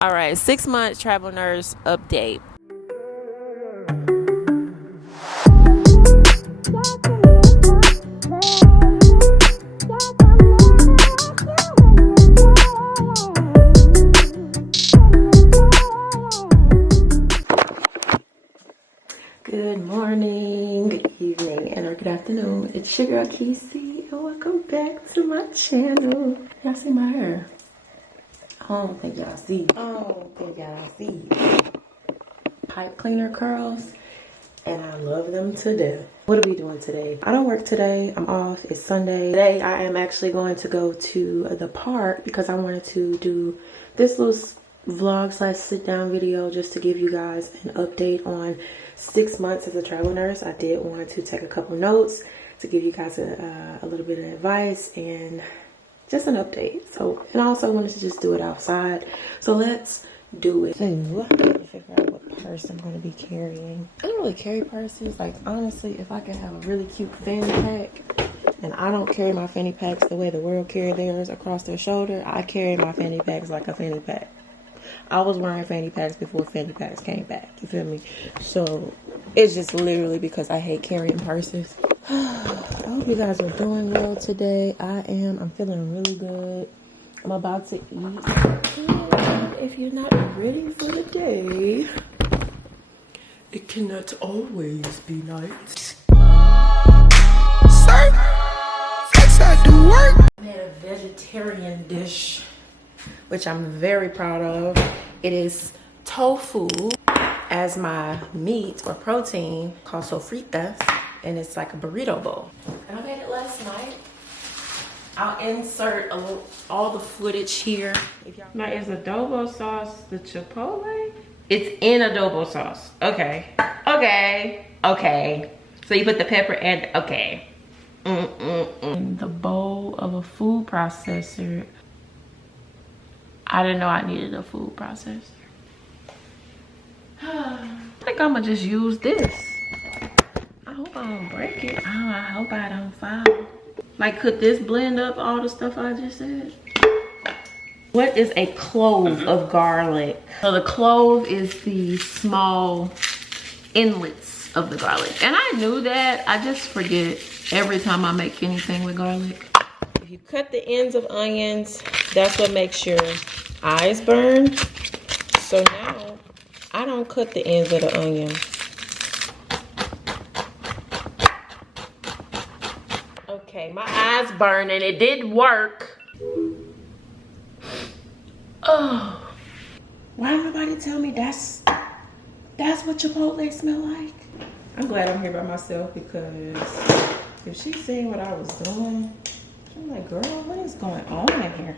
All right, 6-month travel nurse update. Good morning, good evening, and or good afternoon. It's your girl Kesi, and welcome back to my channel. Y'all see my hair? I don't think y'all see. Pipe cleaner curls, and I love them to death. What are we doing today? I don't work today. I'm off. It's Sunday. Today I am actually going to go to the park because I wanted to do this little vlog slash sit down video just to give you guys an update on 6 months as a travel nurse. I did want to take a couple notes to give you guys a little bit of advice and just an update. So, and I also wanted to just do it outside. So let's do it. So I have to figure out what purse I'm going to be carrying. I don't really carry purses. Like, honestly, if I could have a really cute fanny pack, and I don't carry my fanny packs the way the world carry theirs across their shoulder, I carry my fanny packs like a fanny pack. I was wearing fanny packs before fanny packs came back. You feel me? So it's just literally because I hate carrying purses. I hope you guys are doing well today. I am. I'm feeling really good. I'm about to eat. And if you're not ready for the day, it cannot always be night. Sir, flex I do work. I made a vegetarian dish, which I'm very proud of. It is tofu as my meat or protein called sofritas, and it's like a burrito bowl. And I made it last night. I'll insert all the footage here. Now, is adobo sauce the chipotle? It's in adobo sauce. Okay. So you put the pepper and okay. In the bowl of a food processor. I didn't know I needed a food processor. I think I'm gonna just use this. I hope I don't break it. I hope I don't fall. Like, could this blend up all the stuff I just said? What is a clove of garlic? So the clove is the small inlets of the garlic. And I knew that, I just forget every time I make anything with garlic. If you cut the ends of onions, that's what makes your eyes burn. So now, I don't cut the ends of the onion. Okay, my eyes burn and it did work. Oh, why did nobody tell me that's what Chipotle smell like? I'm glad I'm here by myself because if she seen what I was doing, I'm like, girl, what is going on in here?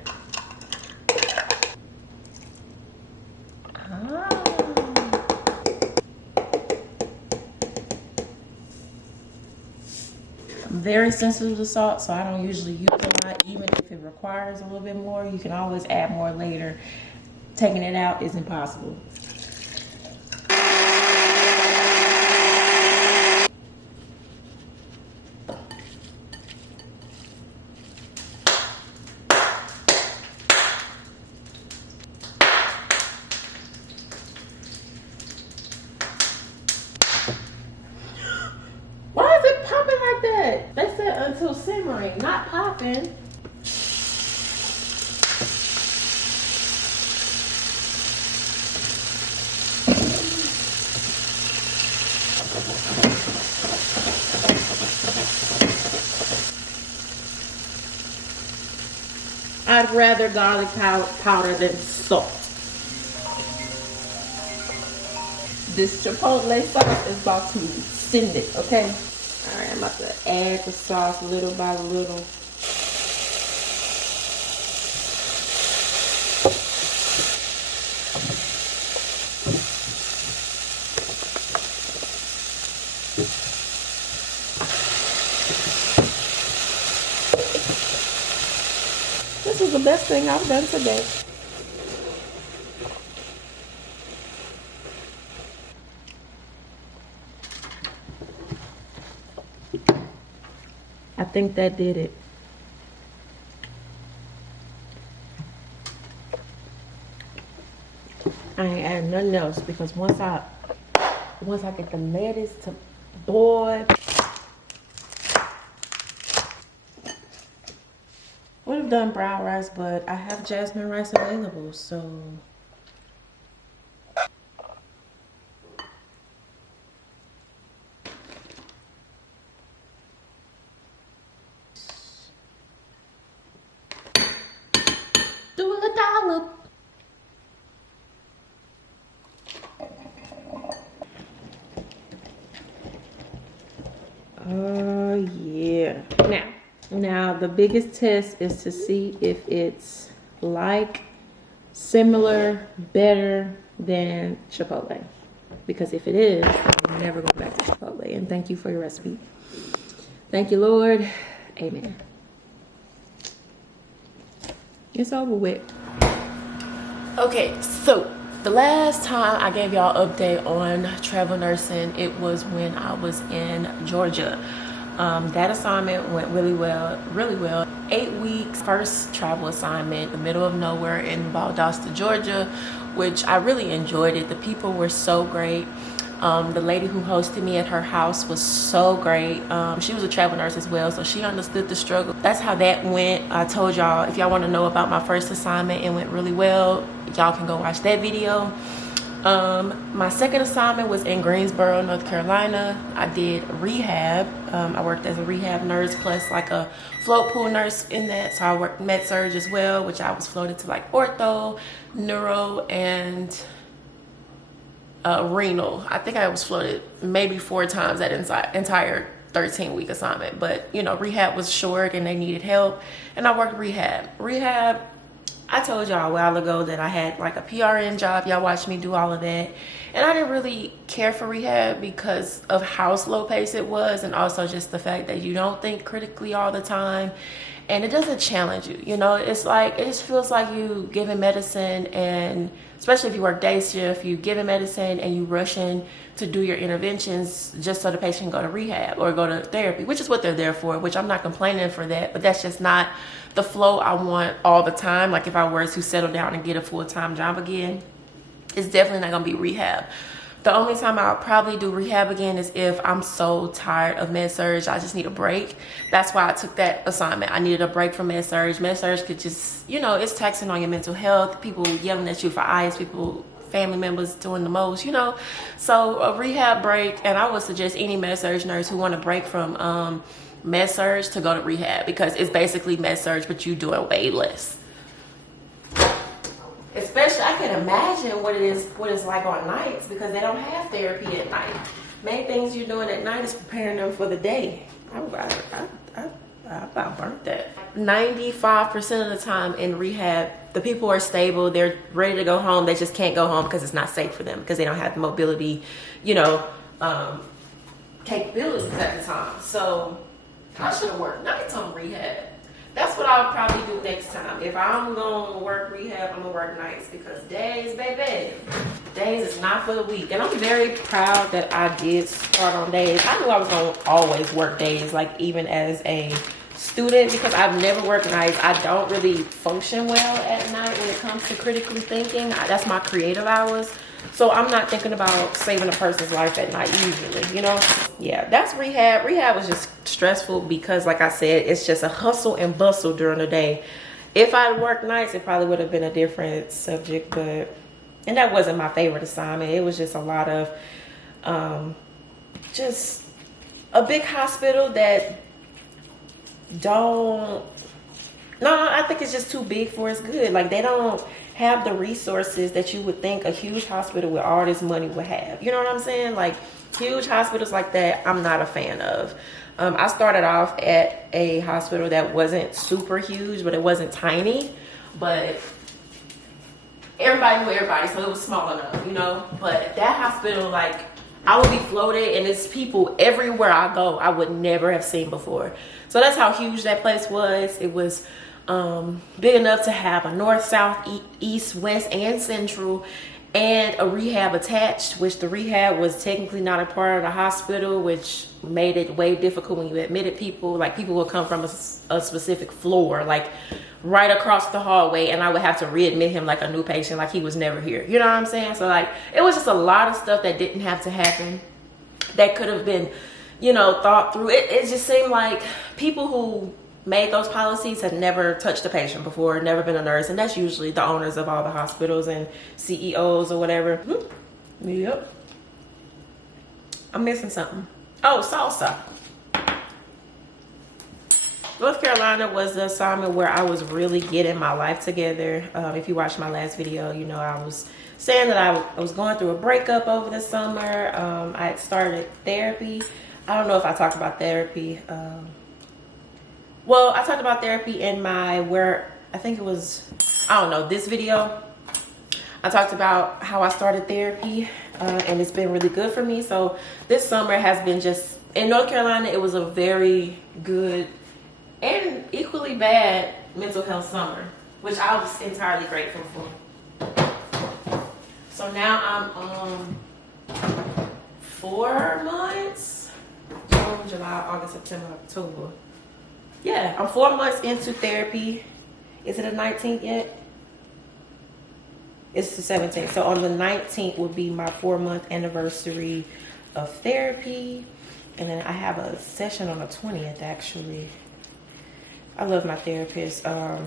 I'm very sensitive to salt, so I don't usually use a lot, even if it requires a little bit more. You can always add more later. Taking it out is impossible. Why is it popping like that? They said until simmering, not popping. I'd rather garlic powder than salt. This chipotle sauce is about to send it, okay? All right, I'm about to add the sauce little by little. This is the best thing I've done today. I think that did it. I ain't adding nothing else because once I get the lettuce to boil. Would have done brown rice, but I have jasmine rice available, so do a dollop. Yeah. Now the biggest test is to see if it's like, similar, better than Chipotle. Because if it is, I'll never go back to Chipotle. And thank you for your recipe. Thank you, Lord. Amen. It's over with. Okay, so the last time I gave y'all an update on travel nursing, it was when I was in Georgia. That assignment went really well. 8 weeks, first travel assignment, the middle of nowhere in Valdosta, Georgia, which I really enjoyed it. The people were so great. The lady who hosted me at her house was so great. She was a travel nurse as well, so she understood the struggle. That's how that went. I told y'all, if y'all want to know about my first assignment, it went really well. Y'all can go watch that video. My second assignment was in Greensboro, North Carolina. I did rehab. I worked as a rehab nurse plus like a float pool nurse in that. So I worked med surg as well, which I was floated to like ortho, neuro, and renal. I think I was floated maybe 4 times that entire 13-week assignment. But you know, rehab was short and they needed help, and I worked rehab. I told y'all a while ago that I had like a PRN job. Y'all watched me do all of that. And I didn't really care for rehab because of how slow paced it was, and also just the fact that you don't think critically all the time. And it doesn't challenge you. You know, it's like, it just feels like you giving medicine, and especially if you work day shift, you giving medicine and you rushing to do your interventions just so the patient can go to rehab or go to therapy, which is what they're there for, which I'm not complaining for that, but that's just not the flow I want all the time. Like if I were to settle down and get a full-time job again, it's definitely not gonna be rehab. The only time I'll probably do rehab again is if I'm so tired of med surg, I just need a break. That's why I took that assignment. I needed a break from med surg. Med surg could just, you know, it's taxing on your mental health. People yelling at you for ice, people, family members doing the most, you know. So a rehab break, and I would suggest any med surg nurse who want a break from med surg to go to rehab, because it's basically med surg, but you doing way less. Especially, I can imagine what it's like on nights, because they don't have therapy at night. Main things you're doing at night is preparing them for the day. I about burnt that. 95% of the time in rehab, the people are stable. They're ready to go home. They just can't go home because it's not safe for them, because they don't have the mobility, you know, capabilities at the time. So I should have worked nights on rehab. That's what I'll probably do next time. If I'm gonna work rehab, I'm gonna work nights, because days, baby, days is not for the weak. And I'm very proud that I did start on days. I knew I was gonna always work days, like even as a student, because I've never worked nights. I don't really function well at night when it comes to critically thinking. That's my creative hours. So I'm not thinking about saving a person's life at night usually, you know? Yeah, that's rehab. Rehab was just stressful because, like I said, it's just a hustle and bustle during the day. If I worked nights, it probably would have been a different subject, and that wasn't my favorite assignment. It was just a lot of, just a big hospital that I think it's just too big for its good. Like, they don't have the resources that you would think a huge hospital with all this money would have. You know what I'm saying? Like, huge hospitals like that, I'm not a fan of. I started off at a hospital that wasn't super huge, but it wasn't tiny. But everybody knew everybody, so it was small enough, you know? But that hospital, like, I would be floated, and it's people everywhere I go I would never have seen before. So that's how huge that place was. It was big enough to have a north, south, east, west, and central. and a rehab attached, which the rehab was technically not a part of the hospital, which made it way difficult when you admitted people. Like, people would come from a specific floor, like right across the hallway, and I would have to readmit him like a new patient, like he was never here. You know what I'm saying? So like, it was just a lot of stuff that didn't have to happen, that could have been, you know, thought through. It just seemed like people who made those policies had never touched a patient before, never been a nurse, and that's usually the owners of all the hospitals and CEOs or whatever. Yep. I'm missing something. Oh, salsa. North Carolina was the assignment where I was really getting my life together. If you watched my last video, you know I was saying that I was going through a breakup over the summer. I had started therapy. I don't know if I talked about therapy. Well, I talked about therapy in my, I think it was, I don't know, this video. I talked about how I started therapy, and it's been really good for me. So this summer has been just, in North Carolina, it was a very good and equally bad mental health summer, which I was entirely grateful for. So now I'm 4 months, June, July, August, September, October. Yeah, I'm 4 months into therapy. Is it the 19th yet? It's the 17th. So on the 19th will be my 4-month anniversary of therapy. And then I have a session on the 20th, actually. I love my therapist. I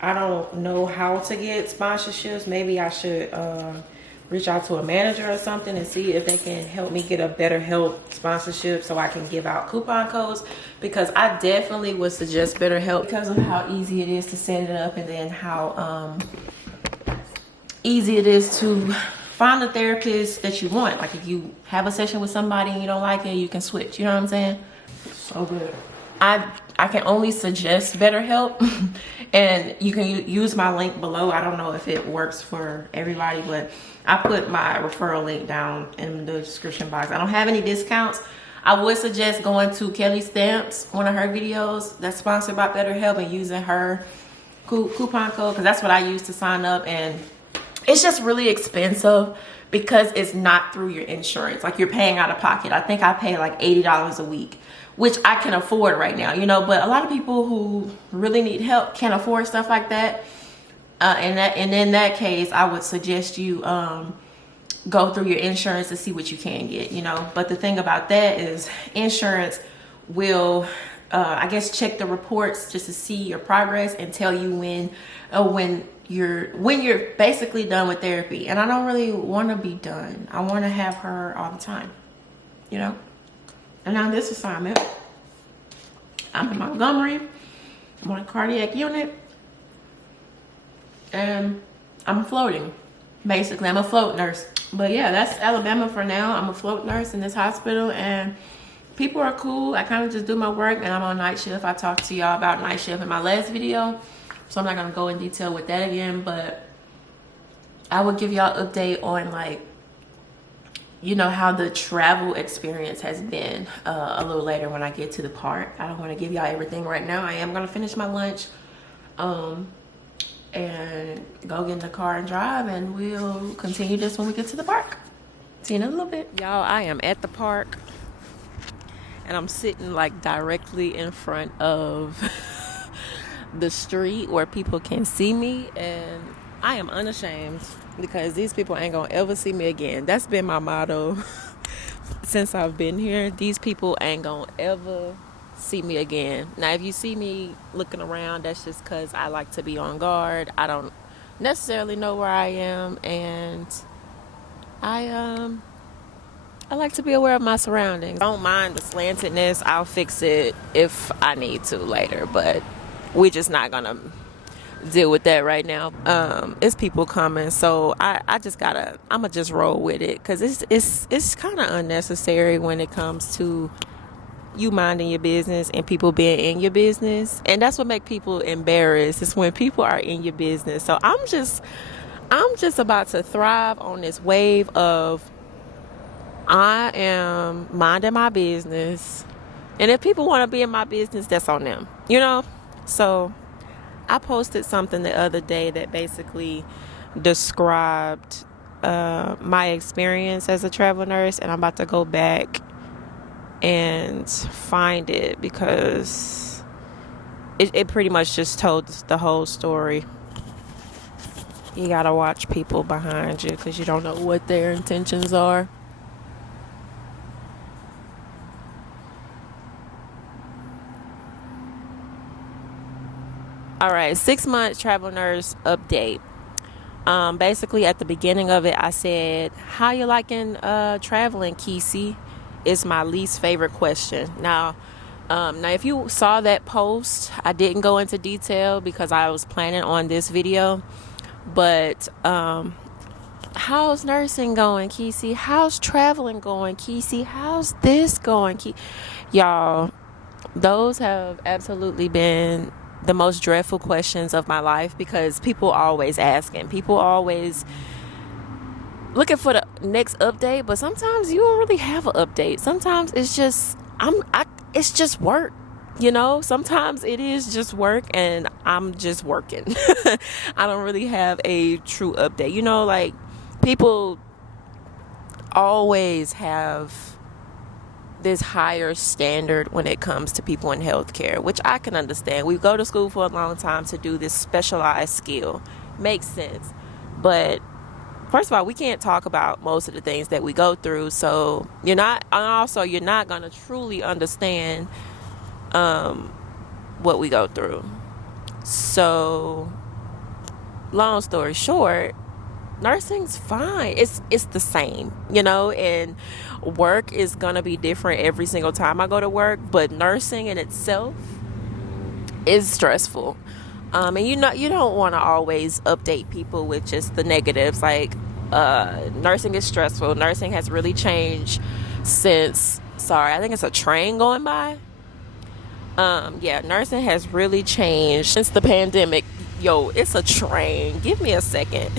don't know how to get sponsorships. Maybe I should reach out to a manager or something and see if they can help me get a BetterHelp sponsorship so I can give out coupon codes, because I definitely would suggest BetterHelp because of how easy it is to set it up, and then how easy it is to find the therapist that you want. Like, if you have a session with somebody and you don't like it, you can switch. You know what I'm saying? So good. I can only suggest BetterHelp, and you can use my link below. I don't know if it works for everybody, but I put my referral link down in the description box. I don't have any discounts. I would suggest going to Kelly Stamps, one of her videos that's sponsored by BetterHelp, and using her coupon code, because that's what I use to sign up. And it's just really expensive because it's not through your insurance. Like, you're paying out of pocket. I think I pay like $80 a week, which I can afford right now, you know. But a lot of people who really need help can't afford stuff like that. And in that case, I would suggest you go through your insurance to see what you can get, you know. But the thing about that is insurance will, I guess, check the reports just to see your progress and tell you when you're basically done with therapy. And I don't really want to be done. I want to have her all the time, you know. And on this assignment, I'm in Montgomery. I'm on a cardiac unit, and I'm floating. Basically, I'm a float nurse. But yeah, that's Alabama for now. I'm a float nurse in this hospital, and people are cool. I kind of just do my work, and I'm on night shift. I talked to y'all about night shift in my last video, so I'm not gonna go in detail with that again, but I will give y'all an update on, like, you know, how the travel experience has been a little later when I get to the park. I don't want to give y'all everything right now. I am gonna finish my lunch and go get in the car and drive, and we'll continue this when we get to the park. See you in a little bit. Y'all, I am at the park, and I'm sitting like directly in front of the street where people can see me, and I am unashamed because these people ain't gonna ever see me again. That's been my motto since I've been here. These people ain't gonna ever see me again. Now, if you see me looking around, that's just because I like to be on guard. I don't necessarily know where I am, and I like to be aware of my surroundings. I don't mind the slantedness. I'll fix it if I need to later, but we're just not gonna deal with that right now. It's people coming, so I'ma just roll with it, because it's kind of unnecessary when it comes to you minding your business and people being in your business. And that's what make people embarrassed, is when people are in your business. So I'm just about to thrive on this wave of I am minding my business, and if people want to be in my business, that's on them, you know. So I posted something the other day that basically described my experience as a travel nurse, and I'm about to go back and find it because it pretty much just told the whole story. You gotta watch people behind you because you don't know what their intentions are. All right, 6-month travel nurse update. Basically, at the beginning of it, I said, "How you liking traveling, Kesi?" Is my least favorite question. Now, if you saw that post, I didn't go into detail because I was planning on this video. But how's nursing going, Kesi? How's traveling going, Kesi? How's this going, y'all? Those have absolutely been the most dreadful questions of my life because people always asking. People always looking for the next update, but sometimes you don't really have an update. Sometimes it's just it's just work. You know, sometimes it is just work and I'm just working. I don't really have a true update. You know, like people always have this higher standard when it comes to people in healthcare, which I can understand. We go to school for a long time to do this specialized skill. Makes sense. But first of all, we can't talk about most of the things that we go through. So you're not going to truly understand what we go through. So long story short, nursing's fine. It's the same, you know, and work is gonna be different every single time I go to work, but nursing in itself is stressful. And you don't want to always update people with just the negatives. Like nursing is stressful. Nursing has really changed since I think it's a train going by. Nursing has really changed since the pandemic. Yo, it's a train. Give me a second.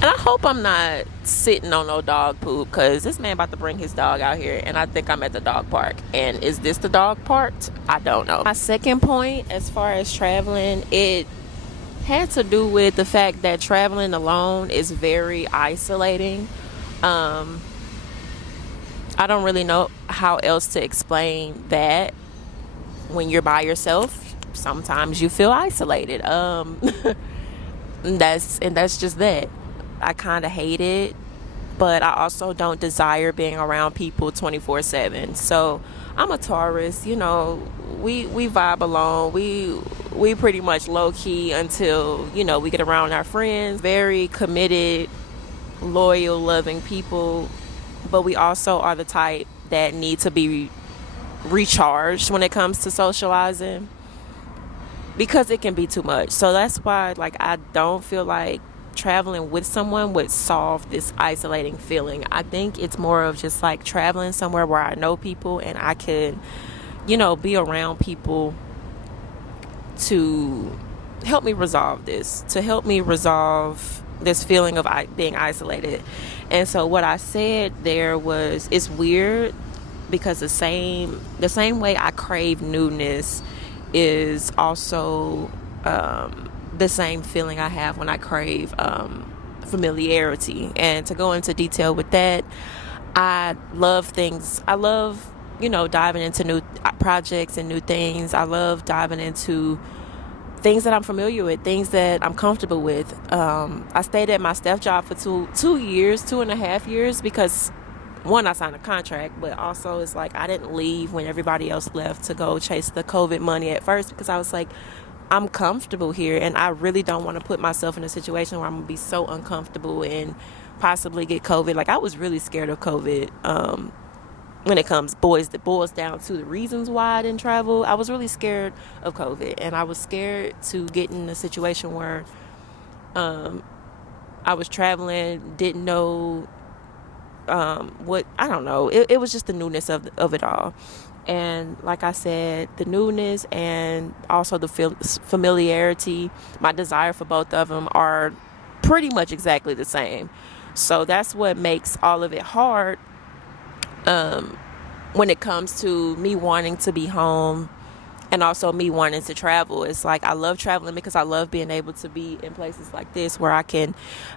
And I hope I'm not sitting on no dog poop because this man about to bring his dog out here and I think I'm at the dog park. And is this the dog park? I don't know. My second point as far as traveling, it had to do with the fact that traveling alone is very isolating. I don't really know how else to explain that. When you're by yourself, sometimes you feel isolated. That's just that. I kind of hate it, but I also don't desire being around people 24/7. So I'm a Taurus, you know, we vibe alone. We pretty much low key until, you know, we get around our friends. Very committed, loyal, loving people, but we also are the type that need to be recharged when it comes to socializing because it can be too much. So that's why, like, I don't feel like traveling with someone would solve this isolating feeling. I think it's more of just like traveling somewhere where I know people and I could, you know, be around people to help me resolve this, feeling of being isolated. And so what I said there was, it's weird because the same way I crave newness is also the same feeling I have when I crave familiarity. And to go into detail with that, I love, you know, diving into new projects and new things. I love diving into things that I'm familiar with, things that I'm comfortable with. I stayed at my staff job for 2.5 years because one, I signed a contract, but also it's like I didn't leave when everybody else left to go chase the COVID money at first because I was like, I'm comfortable here and I really don't want to put myself in a situation where I'm going to be so uncomfortable and possibly get COVID. Like, I was really scared of COVID. When it boils down to the reasons why I didn't travel, I was really scared of COVID, and I was scared to get in a situation where I was traveling, didn't know I don't know. It was just the newness of it all. And like I said, the newness and also the familiarity, my desire for both of them are pretty much exactly the same. So that's what makes all of it hard when it comes to me wanting to be home and also me wanting to travel. It's like I love traveling because I love being able to be in places like this where I can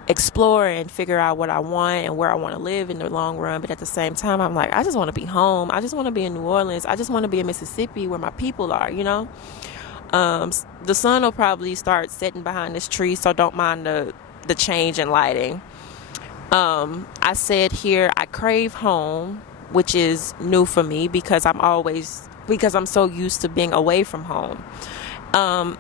explore and figure out what I want and where I want to live in the long run. But at the same time, I'm like, I just want to be home. I just want to be in New Orleans. I just want to be in Mississippi where my people are, you know. The sun will probably start setting behind this tree, so don't mind the change in lighting. I said here I crave home, which is new for me because I'm so used to being away from home. And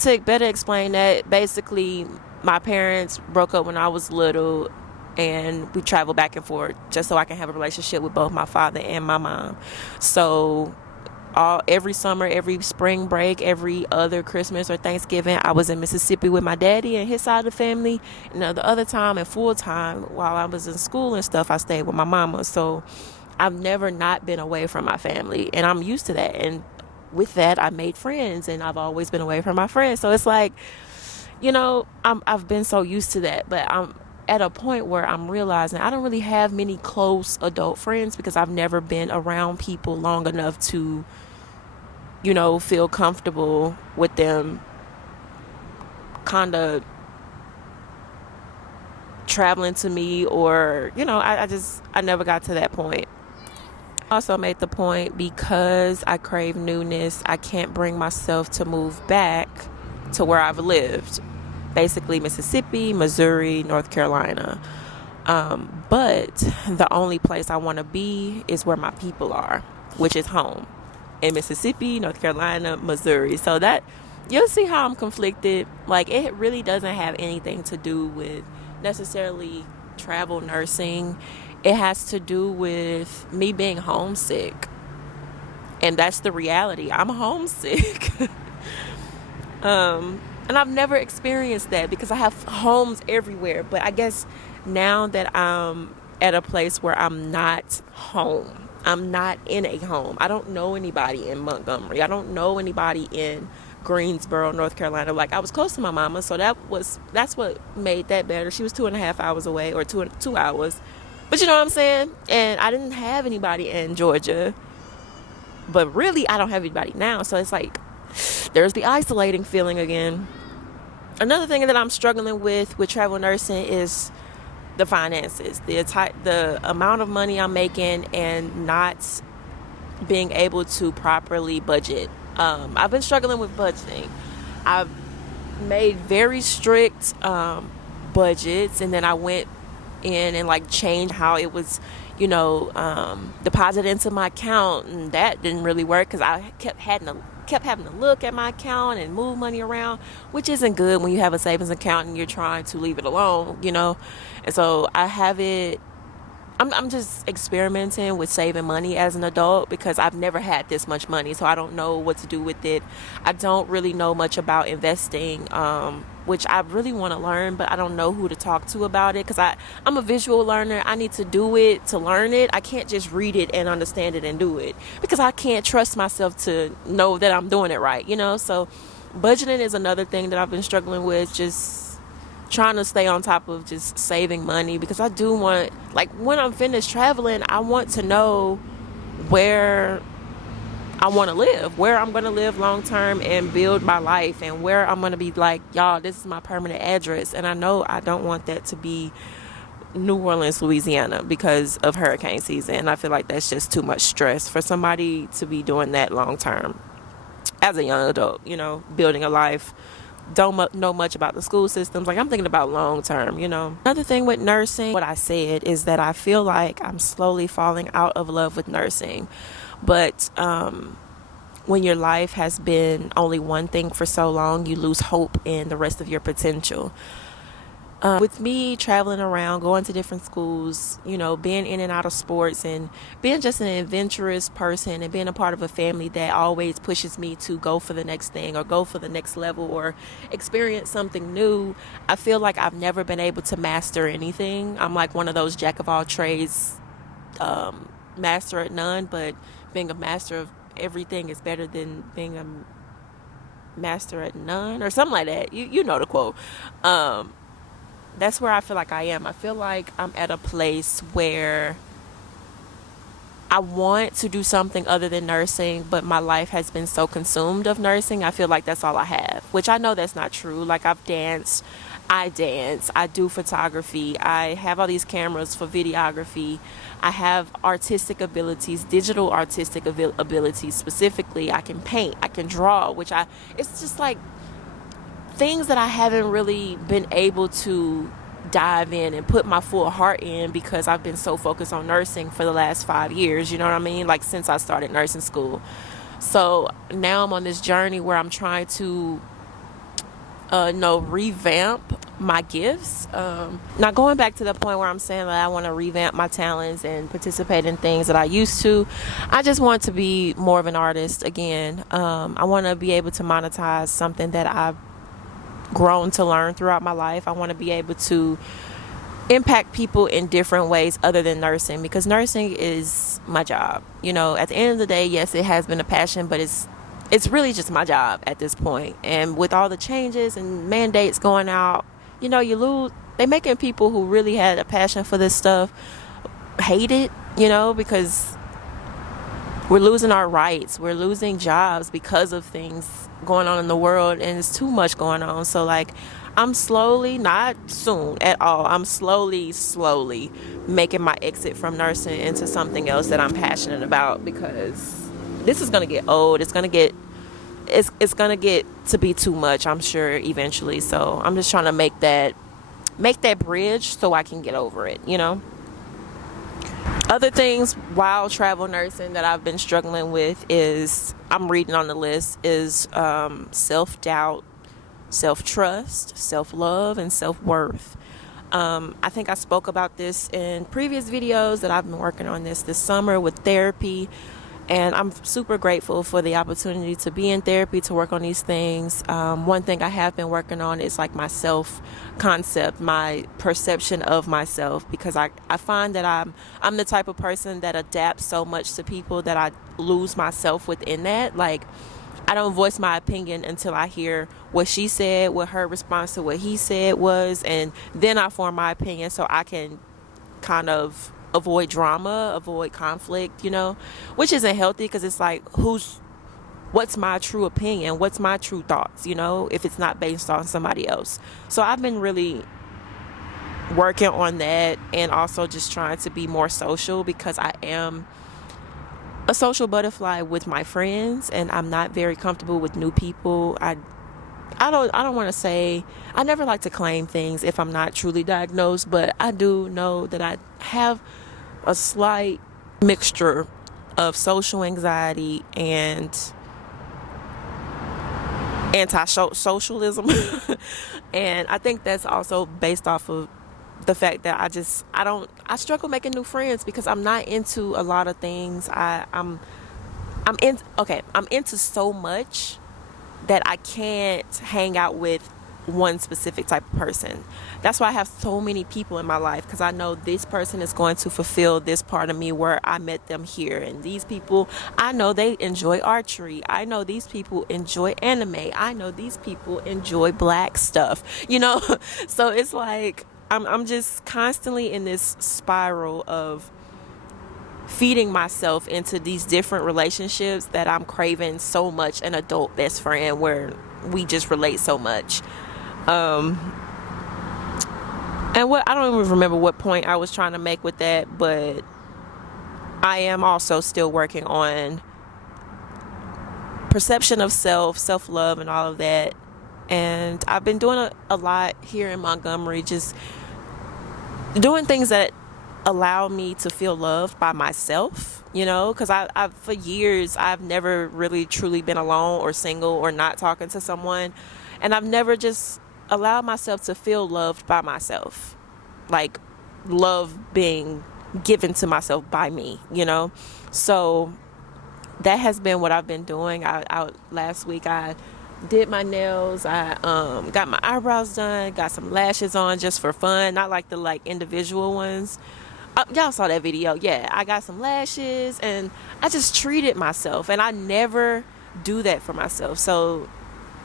to better explain that, basically my parents broke up when I was little, and we traveled back and forth just so I can have a relationship with both my father and my mom. So every summer, every spring break, every other Christmas or Thanksgiving, I was in Mississippi with my daddy and his side of the family. And the other time and full time while I was in school and stuff, I stayed with my mama. So I've never not been away from my family, and I'm used to that. And with that, I made friends, and I've always been away from my friends. So it's like, you know, I've been so used to that, but I'm at a point where I'm realizing I don't really have many close adult friends because I've never been around people long enough to, you know, feel comfortable with them kind of traveling to me, or, you know, I never got to that point. I also made the point because I crave newness, I can't bring myself to move back to where I've lived. Basically Mississippi, Missouri, North Carolina. But the only place I want to be is where my people are, which is home in Mississippi, North Carolina, Missouri. So that you'll see how I'm conflicted. Like, it really doesn't have anything to do with necessarily travel nursing. It has to do with me being homesick. And that's the reality. I'm homesick. And I've never experienced that because I have homes everywhere. But I guess now that I'm at a place where I'm not home, I'm not in a home. I don't know anybody in Montgomery. I don't know anybody in Greensboro, North Carolina. Like, I was close to my mama, so that's what made that better. She was 2.5 hours away, or two hours. But you know what I'm saying? And I didn't have anybody in Georgia. But really, I don't have anybody now. So it's like, there's the isolating feeling again. Another thing that I'm struggling with travel nursing is the finances, the amount of money I'm making and not being able to properly budget. I've been struggling with budgeting. I've made very strict budgets, and then I went in and like changed how it was, you know, deposited into my account, and that didn't really work because I kept having to look at my account and move money around, which isn't good when you have a savings account and you're trying to leave it alone, you know. And so I'm just experimenting with saving money as an adult because I've never had this much money, so I don't know what to do with it. I don't really know much about investing, which I really want to learn, but I don't know who to talk to about it because I'm a visual learner. I need to do it to learn it. I can't just read it and understand it and do it because I can't trust myself to know that I'm doing it right, you know. So budgeting is another thing that I've been struggling with, just trying to stay on top of just saving money because I do want, like, when I'm finished traveling, I want to know where I want to live, where I'm going to live long term and build my life, and where I'm going to be like, y'all, this is my permanent address. And I know I don't want that to be New Orleans, Louisiana, because of hurricane season. And I feel like that's just too much stress for somebody to be doing that long term as a young adult, you know, building a life. Don't know much about the school systems. Like, I'm thinking about long term, you know. Another thing with nursing, what I said is that I feel like I'm slowly falling out of love with nursing. But when your life has been only one thing for so long, you lose hope in the rest of your potential. With me traveling around, going to different schools, you know, being in and out of sports, and being just an adventurous person, and being a part of a family that always pushes me to go for the next thing or go for the next level or experience something new, I feel like I've never been able to master anything. I'm like one of those jack of all trades, master at none, but being a master of everything is better than being a master at none, or something like that. You know the quote. That's where I feel like I am. I feel like I'm at a place where I want to do something other than nursing, but my life has been so consumed of nursing. I feel like that's all I have, which I know that's not true. Like, I dance, I do photography, I have all these cameras for videography, I have artistic abilities, digital artistic abilities. Specifically, I can paint, I can draw, it's just like things that I haven't really been able to dive in and put my full heart in because I've been so focused on nursing for the last 5 years, you know what I mean? Like, since I started nursing school. So now I'm on this journey where I'm trying to revamp my gifts. Now, going back to the point where I'm saying that I want to revamp my talents and participate in things that I used to, I just want to be more of an artist again. I want to be able to monetize something that I've grown to learn throughout my life. I want to be able to impact people in different ways other than nursing, because nursing is my job. You know, at the end of the day, yes, it has been a passion, but it's really just my job at this point. And with all the changes and mandates going out, you know, they making people who really had a passion for this stuff hate it, you know, because we're losing our rights, we're losing jobs because of things going on in the world, and it's too much going on. So, like, I'm slowly, not soon at all, I'm slowly making my exit from nursing into something else that I'm passionate about, because this is going to get old. It's going to get to be too much, I'm sure, eventually. So I'm just trying to make that bridge so I can get over it, you know. Other things while travel nursing that I've been struggling with is, I'm reading on the list, is self-doubt, self-trust, self-love, and self-worth. I think I spoke about this in previous videos that I've been working on this summer with therapy. And I'm super grateful for the opportunity to be in therapy, to work on these things. One thing I have been working on is like my self-concept, my perception of myself, because I find that I'm the type of person that adapts so much to people that I lose myself within that. Like, I don't voice my opinion until I hear what she said, what her response to what he said was, and then I form my opinion so I can kind of avoid drama, avoid conflict, you know, which isn't healthy, because it's like, what's my true opinion? What's my true thoughts, you know, if it's not based on somebody else? So I've been really working on that, and also just trying to be more social, because I am a social butterfly with my friends, and I'm not very comfortable with new people. I don't want to say, I never like to claim things if I'm not truly diagnosed, but I do know that I have a slight mixture of social anxiety and anti-socialism. And I think that's also based off of the fact that I struggle making new friends, because I'm not into a lot of things. I'm into so much that I can't hang out with one specific type of person. That's why I have so many people in my life, because I know this person is going to fulfill this part of me where I met them here. And these people, I know they enjoy archery. I know these people enjoy anime. I know these people enjoy black stuff, you know. So it's like I'm just constantly in this spiral of feeding myself into these different relationships that I'm craving so much an adult best friend where we just relate so much. And I don't even remember what point I was trying to make with that, but I am also still working on perception of self-love and all of that. And I've been doing a lot here in Montgomery, just doing things that allow me to feel loved by myself, you know, because I've for years I've never really truly been alone or single or not talking to someone, and I've never just allowed myself to feel loved by myself, like love being given to myself by me, you know. So that has been what I've been doing. Last week I did my nails, I got my eyebrows done, got some lashes on just for fun, not like the individual ones. Y'all saw that video. Yeah, I got some lashes, and I just treated myself, and I never do that for myself. So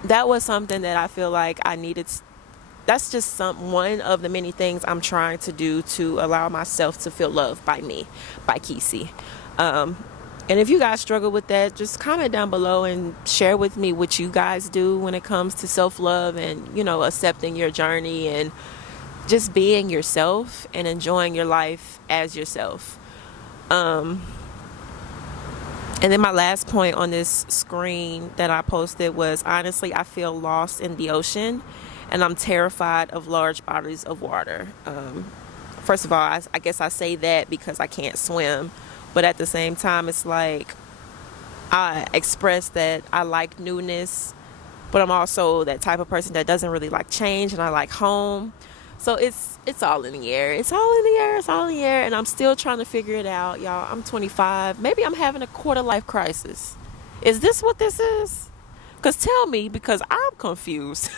that was something that I feel like I needed. That's just one of the many things I'm trying to do to allow myself to feel loved by me, by Kesi. And if you guys struggle with that, just comment down below and share with me what you guys do when it comes to self-love and, you know, accepting your journey and just being yourself and enjoying your life as yourself. And then my last point on this screen that I posted was, honestly, I feel lost in the ocean and I'm terrified of large bodies of water. First of all, I guess I say that because I can't swim. But at the same time, it's like I express that I like newness, but I'm also that type of person that doesn't really like change, and I like home. So it's all in the air. It's all in the air. It's all in the air. And I'm still trying to figure it out, y'all. I'm 25. Maybe I'm having a quarter life crisis. Is this what this is? Because tell me, because I'm confused.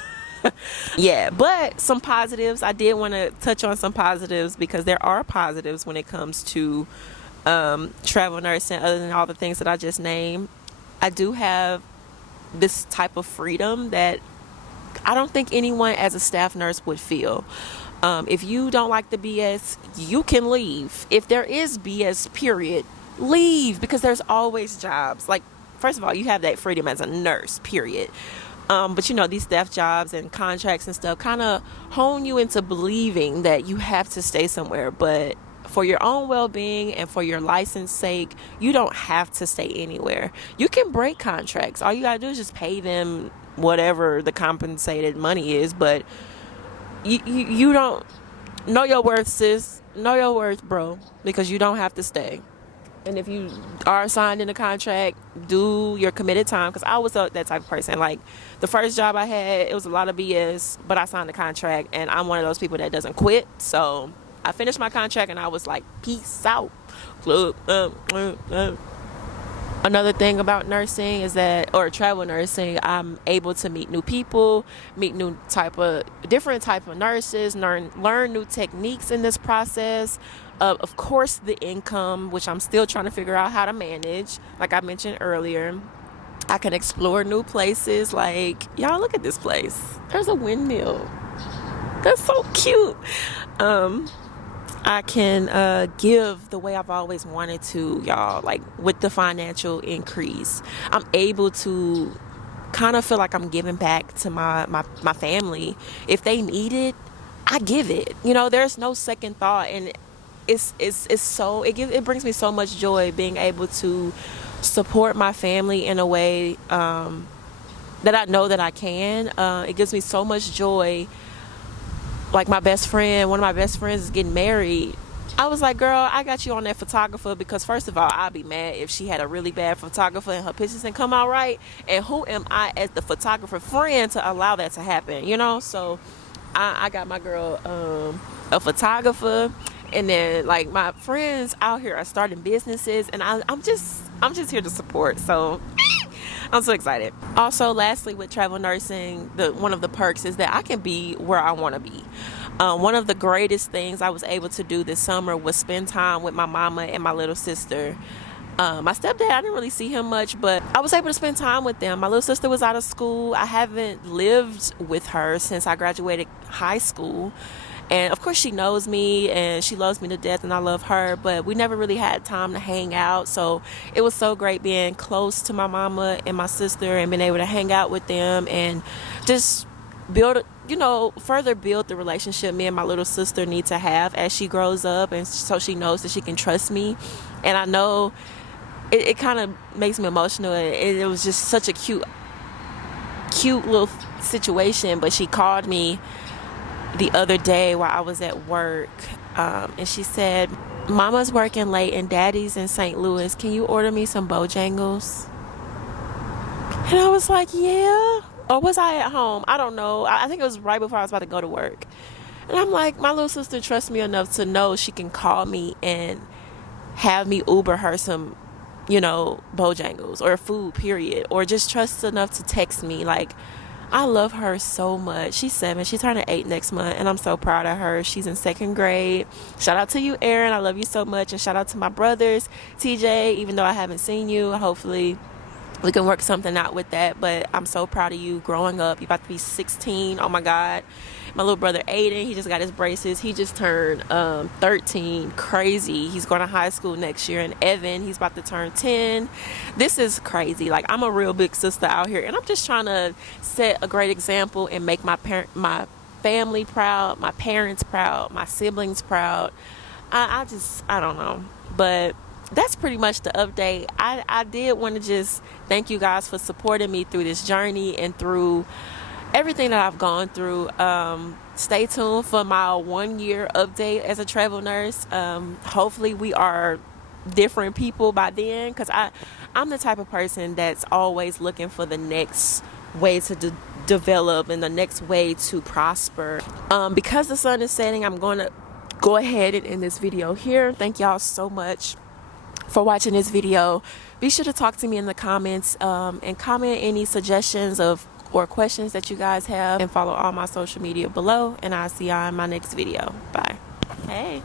Yeah, but some positives. I did want to touch on some positives because there are positives when it comes to travel nursing, other than all the things that I just named. I do have this type of freedom that I don't think anyone as a staff nurse would feel. If you don't like the BS, you can leave. If there is BS, period, leave, because there's always jobs. Like, first of all, you have that freedom as a nurse, period. But you know, these staff jobs and contracts and stuff kind of hone you into believing that you have to stay somewhere. But for your own well-being and for your license sake, you don't have to stay anywhere. You can break contracts. All you gotta do is just pay them whatever the compensated money is. But you don't know your worth, sis. Know your worth, bro, because you don't have to stay. And if you are signed in a contract, do your committed time. Because I was that type of person. Like, the first job I had, it was a lot of BS, but I signed the contract, and I'm one of those people that doesn't quit. So I finished my contract and I was like, peace out. Another thing about nursing is that, or travel nursing, I'm able to meet new people, meet different type of nurses, learn new techniques in this process. Of course, the income, which I'm still trying to figure out how to manage. Like I mentioned earlier, I can explore new places. Like, y'all, look at this place. There's a windmill. That's so cute. I can give the way I've always wanted to, y'all. Like, with the financial increase, I'm able to kind of feel like I'm giving back to my family. If they need it, I give it. You know, there's no second thought, and it brings me so much joy being able to support my family in a way that I know that I can. It gives me so much joy. Like, one of my best friends is getting married. I was like, girl, I got you on that photographer, because first of all, I'd be mad if she had a really bad photographer and her pictures didn't come out right. And who am I as the photographer friend to allow that to happen, you know? So I got my girl a photographer. And then, like, my friends out here are starting businesses, and I'm just here to support. So I'm so excited. Also, lastly, with travel nursing, one of the perks is that I can be where I want to be. One of the greatest things I was able to do this summer was spend time with my mama and my little sister. My stepdad, I didn't really see him much, but I was able to spend time with them. My little sister was out of school. I haven't lived with her since I graduated high school. And of course, she knows me and she loves me to death, and I love her, but we never really had time to hang out. So it was so great being close to my mama and my sister and being able to hang out with them and just further build the relationship me and my little sister need to have as she grows up, and so she knows that she can trust me. And I know it kind of makes me emotional. It was just such a cute little situation. But she called me the other day while I was at work, and she said, Mama's working late and Daddy's in St. Louis. Can you order me some Bojangles? And I was like, yeah. Or was I at home? I don't know. I think it was right before I was about to go to work. And I'm like, my little sister trusts me enough to know she can call me and have me Uber her some, Bojangles or food, period. Or just trust enough to text me. Like, I love her so much. She's 7. She's turning 8 next month, and I'm so proud of her. She's in 2nd grade. Shout out to you, Aaron. I love you so much. And shout out to my brothers, TJ, even though I haven't seen you. Hopefully we can work something out with that. But I'm so proud of you growing up. You're about to be 16. Oh my God. My little brother Aiden, he just got his braces. He just turned 13. Crazy. He's going to high school next year. And Evan, he's about to turn 10. This is crazy. Like, I'm a real big sister out here, and I'm just trying to set a great example and make my family proud, my parents proud, my siblings proud. I don't know. But that's pretty much the update. I did want to just thank you guys for supporting me through this journey and through everything that I've gone through. Stay tuned for my 1 year update as a travel nurse. Hopefully we are different people by then, because I'm the type of person that's always looking for the next way to develop and the next way to prosper. Because the sun is setting, I'm going to go ahead and end this video here. Thank y'all so much for watching this video. Be sure to talk to me in the comments, and comment any suggestions or questions that you guys have, and follow all my social media below, and I'll see y'all in my next video. Bye. Hey.